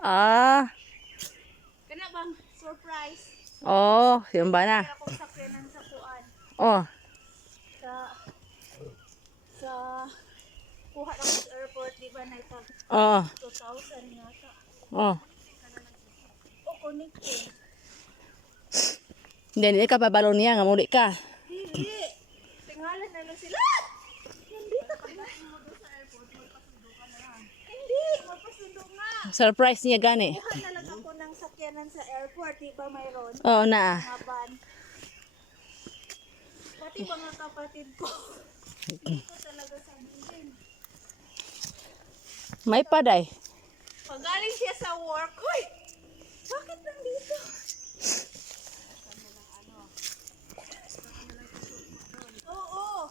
Ah, Kana bang surprise? oh, yun ba na? Kaya akong sakyanan sa kuan. Oh, Sa sa kuha lang sa airport, di ba na itag oh, 2,000 yata. oh. O connecting. Hindi ka pabalo niya, nga muli ka. Dili. Tingalan na lang sila. Nandito ka na. Hindi, magpasundo nga. Surprise niya gani. Kuha na lang ako ng sakyanan sa airport, di ba mayroon? Oo na. Mga van. Pati mga kapatid ko. Hindi ko talaga sabihin. May paday. Pagaling siya sa work, hoy! Bakit nandito? Oo.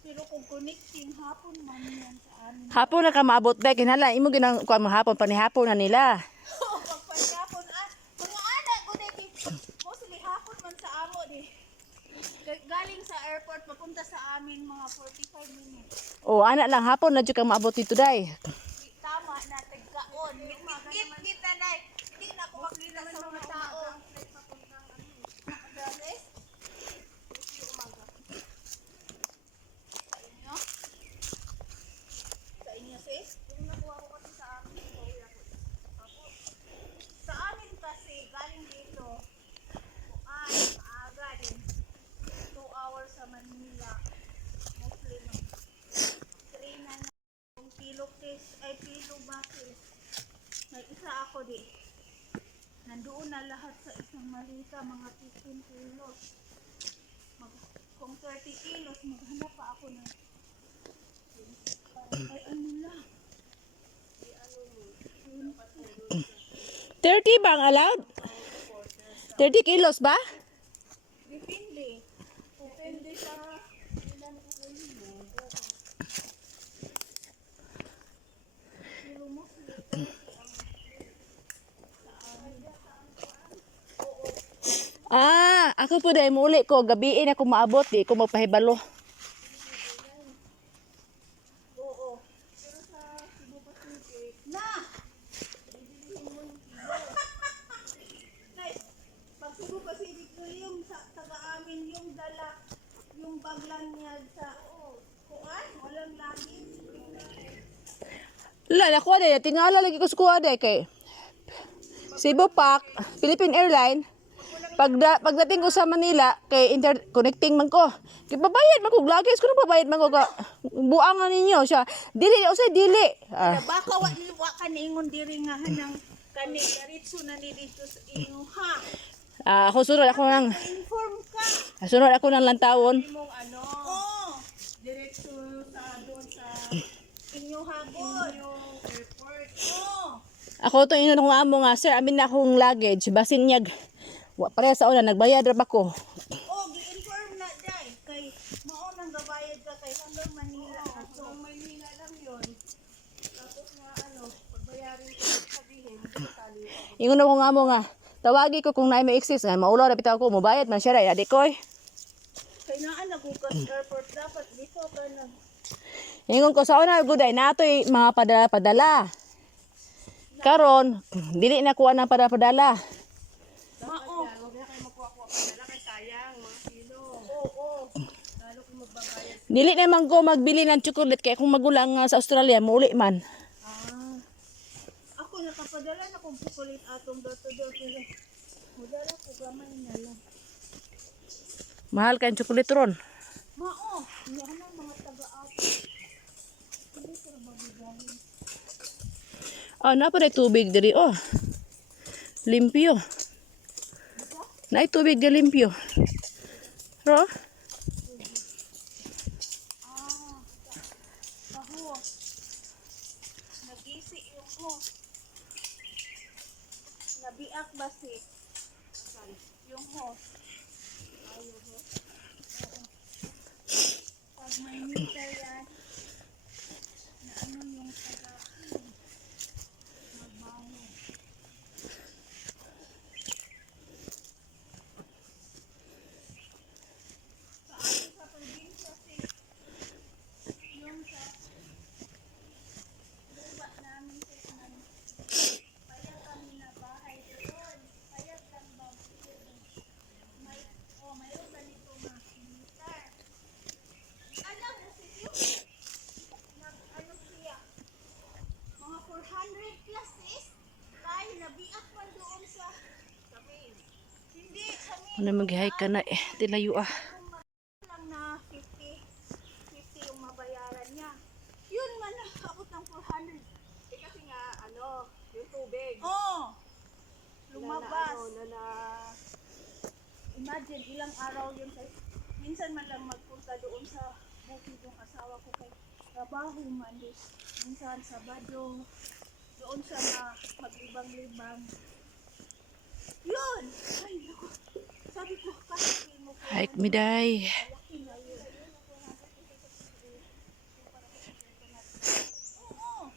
Pero kung connecting hapon man yan sa amin. Hapon na ka maabot day kinala imo ginang kuan hapon pa ni hapon na nila. Oo, pagpanyapon mga anak ko na mostly hapon man sa amo di. Galing sa airport papunta sa amin mga 45 minutes. Oh, ana lang hapon na jud ka maabot dito day. Tama na tagkaon. Git kita dai. Hindi na ako makita sa mga tao. Address? Sa inyo? Sa inyo sis? Yung nakuha ko kasi sa amin. Sa amin kasi galing dito. Ay, maaga din. 2 hours sa Manila. Mostly no. 3 na yung kilo case ay kilo bakit. May isa ako di. Nandoon na lahat sa isang malita, mga 15 kilos. Kung 30 kilos, maghanap pa ako na. Ay, ano lang. 30 bang allowed? 30 kilos ba? Depende. Depende sa ilan ko kayo. Pero mostly, Ah, ako po day muli ko gabiin ako maabot di ko magpahibalo. oo. Pero sa Cebu Pacific, na! Bibilihin mo yung kilo. Nay, pag Cebu Pacific ko yung taga-amin yung dala, yung baglang niya sa, kuan, walang lagi. Lala ko day tingala lagi ko sa kuha day kay Cebu Pac, Philippine Airline. Pagdating ko sa Manila kay interconnecting man ko. Kay babayad man ko lagi ko babayad man ko ka buangan ninyo siya. Dili usay dili. Ah. Baka wa ka niingon diri nga hanang kani diretso na ni dito sa inyuha. Ako sunod ako nang Inform ka. sunod ako nang lantawon. Imong ano? Oo. Diretso sa doon sa inyuha gud. Airport. Oo. Ako to ino kong amo nga sir, amin na akong luggage basin nyag. Wa pareha sa una nagbayad ra ba ko. Oh, gi-inform na dai kay mao nang gabayad ka kay hanggang Manila. So Manila lang 'yon. Tapos nga ano, pagbayarin ko sabihin, tali. Ingon akong amo nga tawagi ko kung naay may exist nga maulaw ra bitaw ko mobayad man siya ra adi koy. Kay naa nagugas airport dapat dito ka na. Ingon ko sa una guday natoy mga padala-padala. Karon dili na kuha ng padala-padala. Mao. Wag na kayo magkuha-kuha padala kay sayang mga kilo. Oo. Lalo kung magbabayad. Dili naman ko magbili ng chocolate kaya kung magulang nga sa Australia muli man. Ako nakapadala na kung chocolate atong door-to-door pero mudala ko gamay na lang. Mahal kayong chocolate ron. Mao, yan ang mga taga-ato. Hindi ko na mabigahin. Napa na tubig diri oh. Limpyo. Na tubig na limpyo. Ro? Baho. Nagisi yung ho. Nabiak ba si? Yung ho. Ayaw ho. Pag may meter yan, na ano yung taga magbaho. Sa atin sa probinsya si yung sa lupa namin sa Hindi, sa Ano mag-hike ka na eh. Tilayo ah. lang na 50 yung mabayaran niya. Yun nga na, abot ng 400. Eh kasi nga, yung tubig. Oh, lumabas. Na Imagine, ilang araw yun kay minsan man lang magpunta doon sa bukid yung asawa ko kay trabaho man din. Minsan Sabado, doon sa maglibang-libang. Yun! Ay, naku. Sabi ko, kasi mo ko. Hike me day. Malaki na yun. Oo.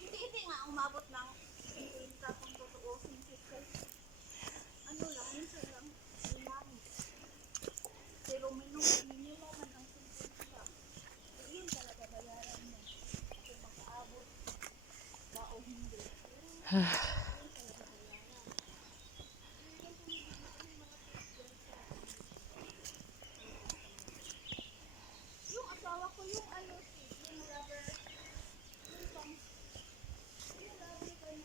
Hindi nga umabot ng 50 kung totoo. 50. Ano lang, minsan lang. Ilang. Pero minimum man ang 50. Yun talaga bayaran mo. Kung makaabot ba o hindi. Yung asawa ko yung yung rubber. Yung pang yung rubber kayo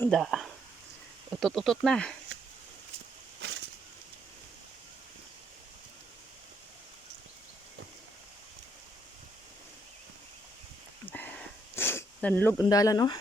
Da. Utot-utot na. Danlog ang dalan oh.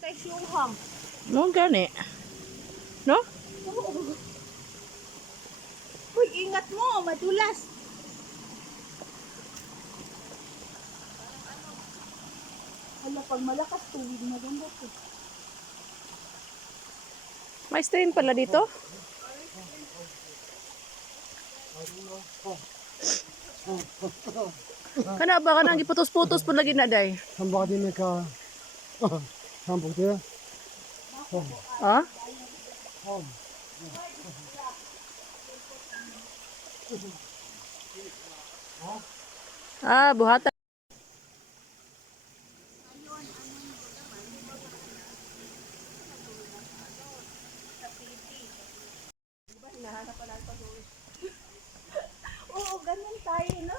Guys, yung hang. No gani. No? Uy, ingat mo, madulas. Hala, pag malakas tubig, maganda to. May stream pala dito. Kana ba kanang giputos-putos pud lagi na day? Sambak din ka. Sambak dia. Ha? Ah, buhatan. Oo, ganun tayo, no?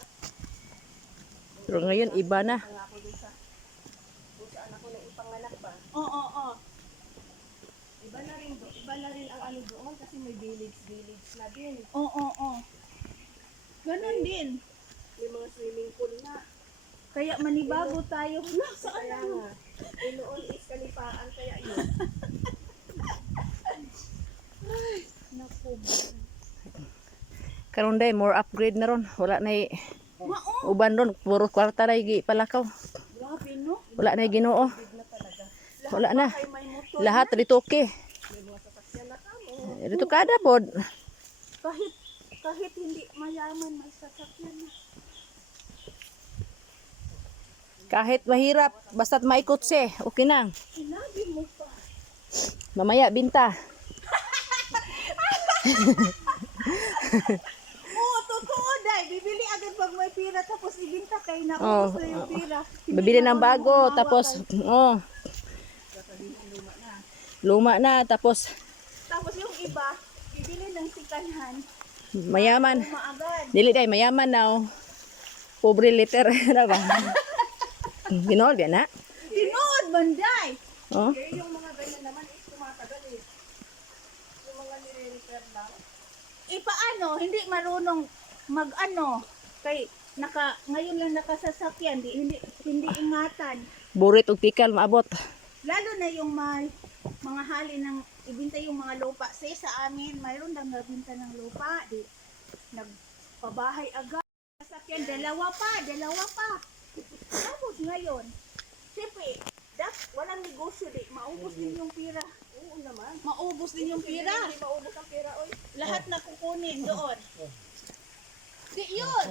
Pero ngayon iba na. Oo. Iba na rin ang ano doon kasi may village na din. Oo. Ganun din. May mga swimming pool na. Kaya manibago tayo. Na, saan Kaya na? nga, noon is kalipaan kaya yun. Naku. Karon day more upgrade na ron. Wala na Mao, uban ron, puro kwarta na palakaw. grabe, no? Wala na Ginoo. Wala na. Ay, may motor. Lahat dito okay. Dito kada pod. Kahit hindi mayaman, may sasakyan na. Kahit mahirap, basta't maikotse, okay na. Sinabi mo pa. Mamaya binta. Oo, totoo, Day. Bibili agad pag may pira tapos ibinta kay na Oh, na yung pira. Hindi Bibili ng naman bago, umawa tapos, kay- oh. Luma na, tapos Tapos yung iba, bibili ng sikanhan, mayaman. umaagad. Dili day, mayaman na oh. Pobre liter. Ano ba? Ginood yan na? Tinood, banday! Oh. Eh, yung mga ganyan naman is tumatagal eh. Yung mga nire-repair lang. Paano? Hindi marunong mag-ano. Kay, ngayon lang nakasasakyan, hindi ingatan. Burit og tikal maabot. Lalo na yung mga hali ng ibinta yung mga lupa. Say sa amin, mayroon lang nabinta ng lupa. Nagpabahay agad. Sasakyan, dalawa pa. Tapos ngayon, siyempre, walang negosyo di. Maubos din yung pira. Oo naman. Maubos din yung pira. Hindi maubos ang pera, oy. Lahat na kukunin doon. Di yun.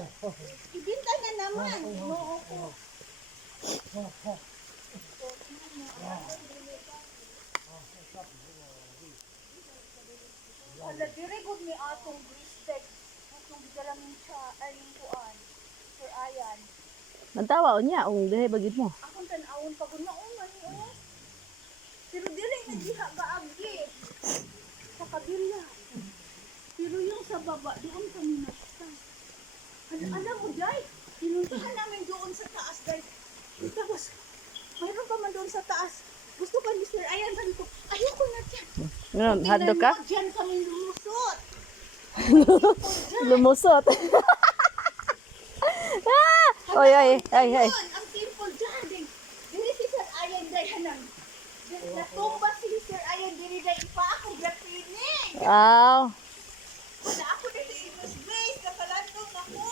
Ibinta na naman. Oo po. Ala, dirigod ni atong bristek. Atong galamin siya, ay yung kuan. Sir Ayan. Nantawa o niya, o dahil bagid mo. Akong tanawon pag naungan niyo. Pero dili na diha gaagi. Sa kabila. Pero yung sa baba, doon kami nasta. Alam mo, Day, pinuntahan namin doon sa taas, Day. Tapos, mayroon pa man doon sa taas. Gusto ka ni Sir Ayan, sabi ko, ayoko na dyan. Ano, hadlo ka? Tingnan mo, dyan kami lumusot. Lumusot. Oy, ay. Yun, ang simple dyan. Dili si Sir Ayan, Day, hanang. Natumba si Sir Ayan, dili, Day, ipa ako, grapinig. Aw. Wala ako dito English base, nakalandong ako.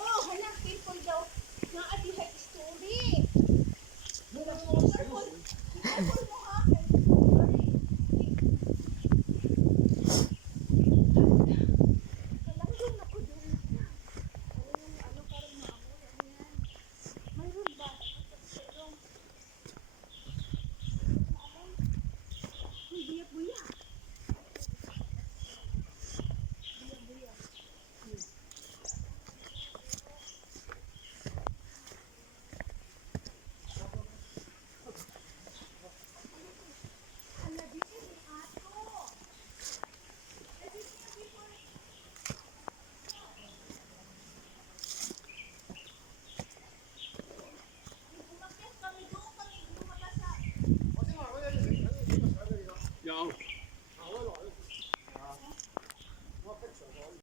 Oh, hanang simple daw. Naadihay story. Careful. Careful